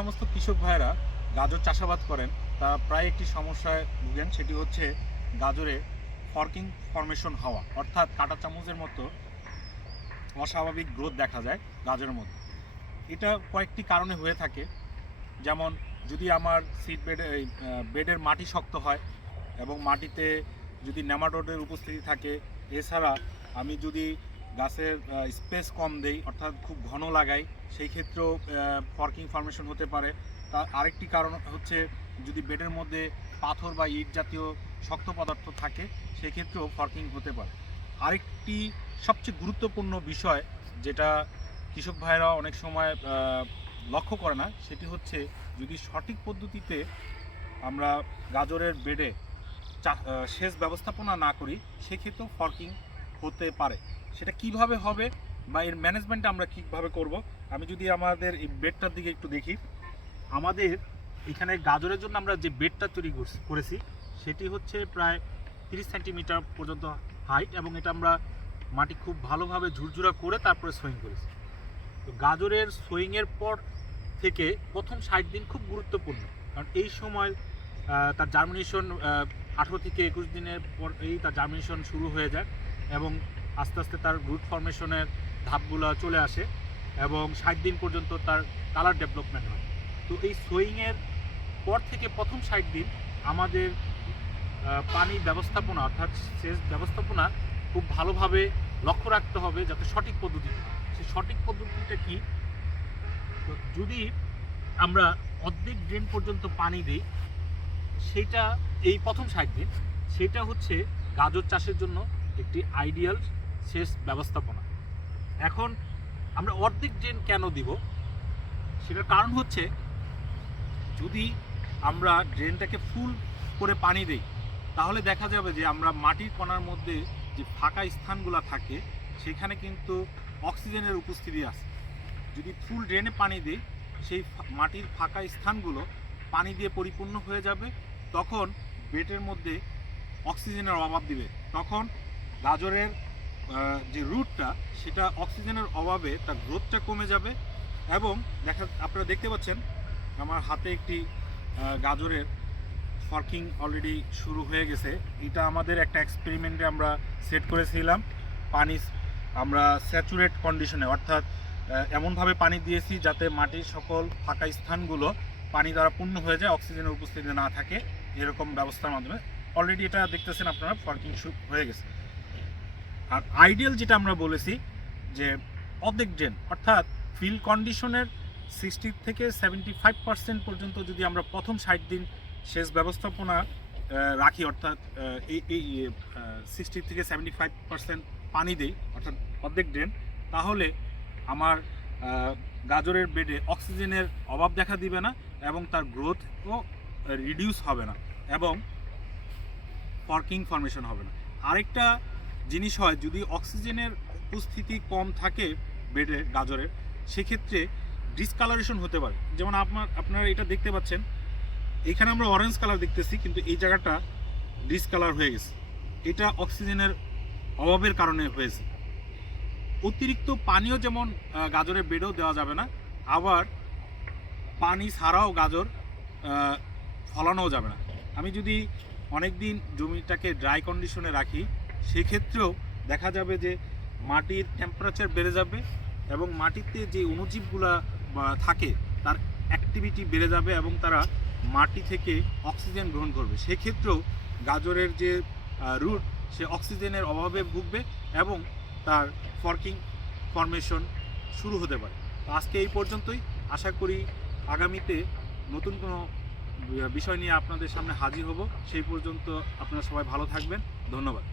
সমস্ত কৃষক ভাইয়েরা গাজর চাষাবাদ করেন তারা প্রায় একটি সমস্যায় ভুগেন, সেটি হচ্ছে গাজরে ফর্কিং ফর্মেশন হওয়া, অর্থাৎ কাঁটা চামচের মতো অস্বাভাবিক গ্রোথ দেখা যায় গাজরের মধ্যে। এটা কয়েকটি কারণে হয়ে থাকে, যেমন যদি আমার সিড বেডের মাটি শক্ত হয় এবং মাটিতে যদি নেমাটোডের উপস্থিতি থাকে, এছাড়া আমি যদি গাছের স্পেস কম দেই অর্থাৎ খুব ঘন লাগাই, সেই ক্ষেত্রেও ফর্কিং ফর্মেশন হতে পারে। তার আরেকটি কারণ হচ্ছে যদি বেডের মধ্যে পাথর বা ইট জাতীয় শক্ত পদার্থ থাকে, সেক্ষেত্রেও ফর্কিং হতে পারে। আরেকটি সবচেয়ে গুরুত্বপূর্ণ বিষয় যেটা কৃষক ভাইয়েরা অনেক সময় লক্ষ্য করে না, সেটি হচ্ছে যদি সঠিক পদ্ধতিতে আমরা গাজরের বেডে সেচ ব্যবস্থাপনা না করি, সেক্ষেত্রেও ফর্কিং হতে পারে। সেটা কিভাবে হবে বা এর ম্যানেজমেন্ট আমরা কীভাবে করব, আমি যদি আমাদের এই বেডটার দিকে একটু দেখি। আমাদের এখানে গাজরের জন্য আমরা যে বেডটা তৈরি করেছি সেটি হচ্ছে প্রায় 30 সেন্টিমিটার পর্যন্ত হাইট, এবং এটা আমরা মাটি খুব ভালোভাবে ঝুরঝুরা করে তারপরে সোয়িং করেছি। তো গাজরের সোয়িংয়ের পর থেকে প্রথম 60 দিন খুব গুরুত্বপূর্ণ, কারণ এই সময় তার জার্মিনেশন 18 থেকে 21 দিনের পরেই তার জার্মিনেশন শুরু হয়ে যায় এবং আস্তে আস্তে তার রুট ফর্মেশনের ধাপগুলো চলে আসে এবং 60 দিন পর্যন্ত তার কালার ডেভেলপমেন্ট হয়। তো এই সোয়িংয়ের পর থেকে প্রথম 60 দিন আমাদের পানি ব্যবস্থাপনা অর্থাৎ সেচ ব্যবস্থাপনা খুব ভালোভাবে লক্ষ্য রাখতে হবে যাতে সঠিক পদ্ধতি হয়। সেই সঠিক পদ্ধতিটা কি? তো যদি আমরা অর্ধেক ড্রেন পর্যন্ত পানি দিই, সেটা এই প্রথম 60 দিন, সেটা হচ্ছে গাজর চাষের জন্য একটি আইডিয়াল সেচ ব্যবস্থাপনা। এখন আমরা অর্ধেক ড্রেন কেন দিব, সেটার কারণ হচ্ছে যদি আমরা ড্রেনটাকে ফুল করে পানি দিই, তাহলে দেখা যাবে যে আমরা মাটির কণার মধ্যে যে ফাঁকা স্থানগুলো থাকে সেখানে কিন্তু অক্সিজেনের উপস্থিতি আছে। যদি ফুল ড্রেনে পানি দিই, সেই মাটির ফাঁকা স্থানগুলো পানি দিয়ে পরিপূর্ণ হয়ে যাবে, তখন বেডের মধ্যে অক্সিজেনের অভাব দিবে, তখন গাজরের যে রুটটা সেটা অক্সিজেনের অভাবে তার গ্রোথটা কমে যাবে। এবং আপনারা দেখতে পাচ্ছেন আমার হাতে একটি গাজরের ফর্কিং অলরেডি শুরু হয়ে গেছে। এটা আমাদের একটা এক্সপেরিমেন্টে আমরা সেট করেছিলাম। পানি আমরা স্যাচুরেট কন্ডিশনে অর্থাৎ এমনভাবে পানি দিয়েছি যাতে মাটির সকল ফাঁকা স্থানগুলো পানি দ্বারা পূর্ণ হয়ে যায়, অক্সিজেনের উপস্থিতি না থাকে, এরকম ব্যবস্থার মাধ্যমে অলরেডি এটা দেখতেছেন আপনারা ফর্কিং শুরু হয়ে গেছে। আর আইডিয়াল যেটা আমরা বলেছি যে অর্ধেক ড্রেন অর্থাৎ ফিল্ড কন্ডিশনের 60 থেকে 75% পর্যন্ত যদি আমরা প্রথম 60 দিন সেচ ব্যবস্থাপনা রাখি, অর্থাৎ এই 60 থেকে 75% পানি দেই অর্থাৎ অর্ধেক ড্রেন, তাহলে আমার গাজরের বেডে অক্সিজেনের অভাব দেখা দিবে না এবং তার গ্রোথও রিডিউস হবে না এবং ফর্কিং ফর্মেশন হবে না। আরেকটা জিনিস হয়, যদি অক্সিজেনের উপস্থিতি কম থাকে বেডে গাজরের, সেক্ষেত্রে ডিসকালারেশন হতে পারে। যেমন আপনারা এটা দেখতে পাচ্ছেন, এখানে আমরা অরেঞ্জ কালার দেখতেছি, কিন্তু এই জায়গাটা ডিসকালার হয়ে গেছে। এটা অক্সিজেনের অভাবের কারণে হয়েছে। অতিরিক্ত পানিও যেমন গাজরের বেডেও দেওয়া যাবে না, আবার পানি ছাড়াও গাজর ফলানোও যাবে না। আমি যদি অনেক দিন জমিটাকে ড্রাই কন্ডিশনে রাখি, সেক্ষেত্রেও দেখা যাবে যে মাটির টেম্পারেচার বেড়ে যাবে এবং মাটিতে যে অণুজীবগুলা থাকে তার অ্যাক্টিভিটি বেড়ে যাবে এবং তারা মাটি থেকে অক্সিজেন গ্রহণ করবে। সেক্ষেত্রেও গাজরের যে রুট সে অক্সিজেনের অভাবে ভুগবে এবং তার ফর্কিং ফর্মেশন শুরু হতে পারে। তো আজকে এই পর্যন্তই। আশা করি আগামীতে নতুন কোনো বিষয় নিয়ে আপনাদের সামনে হাজির হব। সেই পর্যন্ত আপনারা সবাই ভালো থাকবেন। ধন্যবাদ।